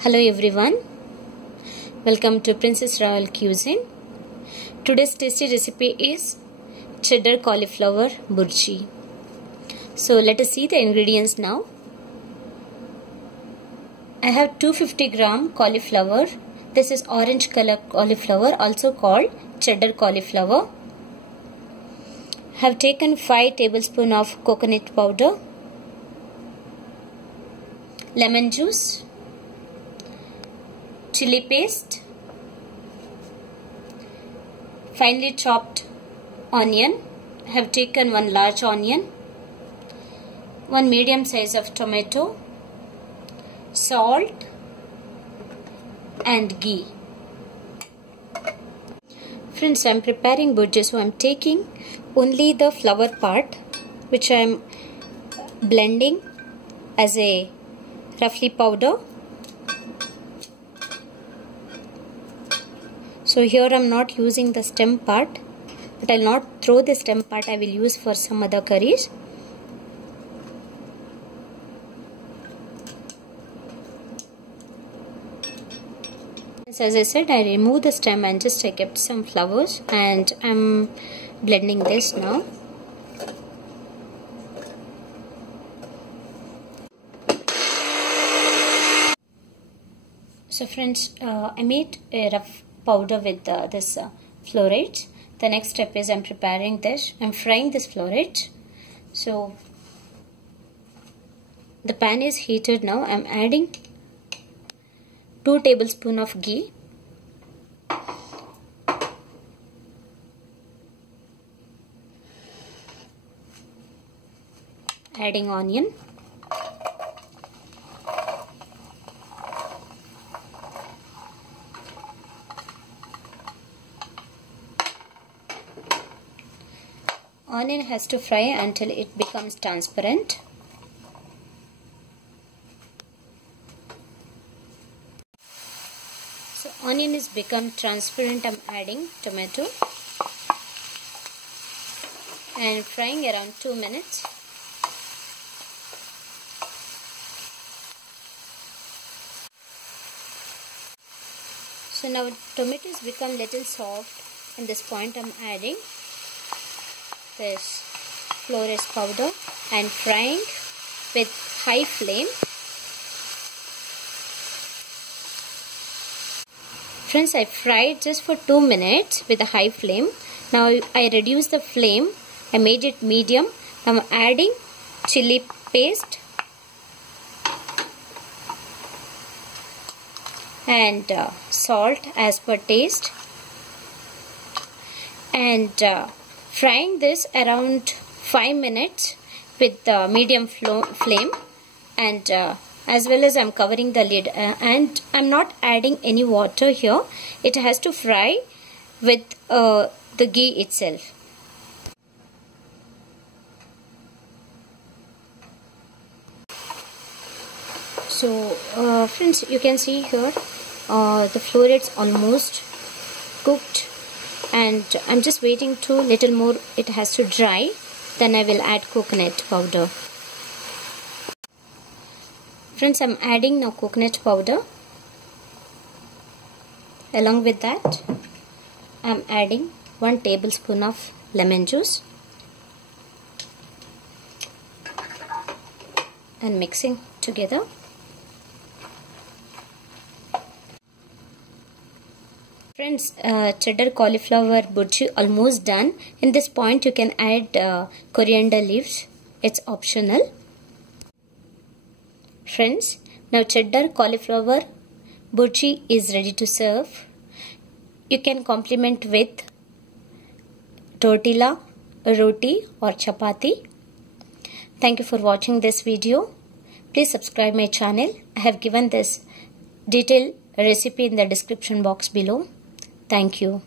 Hello everyone, welcome to Princess Royal Cuisine. Today's tasty recipe is cheddar cauliflower burgi. So let us see the ingredients now. I have 250 gram cauliflower. This is orange color cauliflower, also called cheddar cauliflower. I have taken 5 tablespoons of coconut powder, lemon juice, chili paste, finely chopped onion. I have taken 1 large onion, 1 medium size of tomato, salt and ghee. Friends, I am preparing burgi, so I am taking only the flour part, which I am blending as a roughly powder. So here I am not using the stem part, but I will not throw the stem part, I will use for some other curries. As I said, I removed the stem and just I kept some flowers, and I am blending this now. So friends, I made a rough powder with this florets. The next step is I am preparing this. I am frying this floret. So the pan is heated now. I am adding 2 tablespoons of ghee, adding onion, onion has to fry until it becomes transparent. So onion is become transparent, I am adding tomato and frying around 2 minutes. So now tomatoes become little soft. In this point I am adding this florets powder and frying with high flame. Friends, I fried just for 2 minutes with a high flame. Now I reduce the flame. I made it medium. I am adding chili paste and salt as per taste, and frying this around 5 minutes with the medium flame, and as well as I am covering the lid, and I am not adding any water here. It has to fry with the ghee itself. So friends, you can see here the florets almost cooked, and I'm just waiting to little more it has to dry, then I will add coconut powder. Friends, I'm adding now coconut powder. Along with that, I'm adding 1 tablespoon of lemon juice and mixing together. Friends, cheddar cauliflower burgi almost done. In this point you can add coriander leaves, it's optional. Friends, now cheddar cauliflower burgi is ready to serve. You can complement with tortilla, roti or chapati. Thank you for watching this video. Please subscribe my channel. I have given this detailed recipe in the description box below. Thank you.